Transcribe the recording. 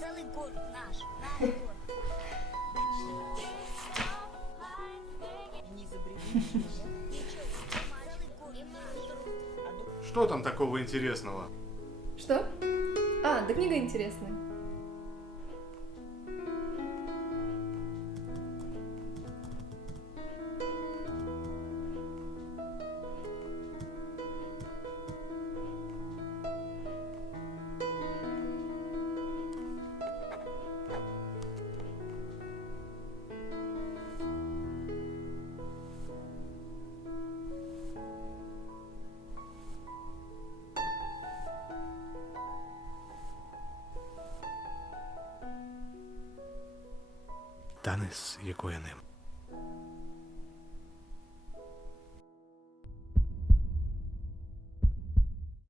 Целый город наш город. Не изобрели ничего. Целый город наш. Что там такого интересного? Что? А, да книга интересная. Танець, якої ним.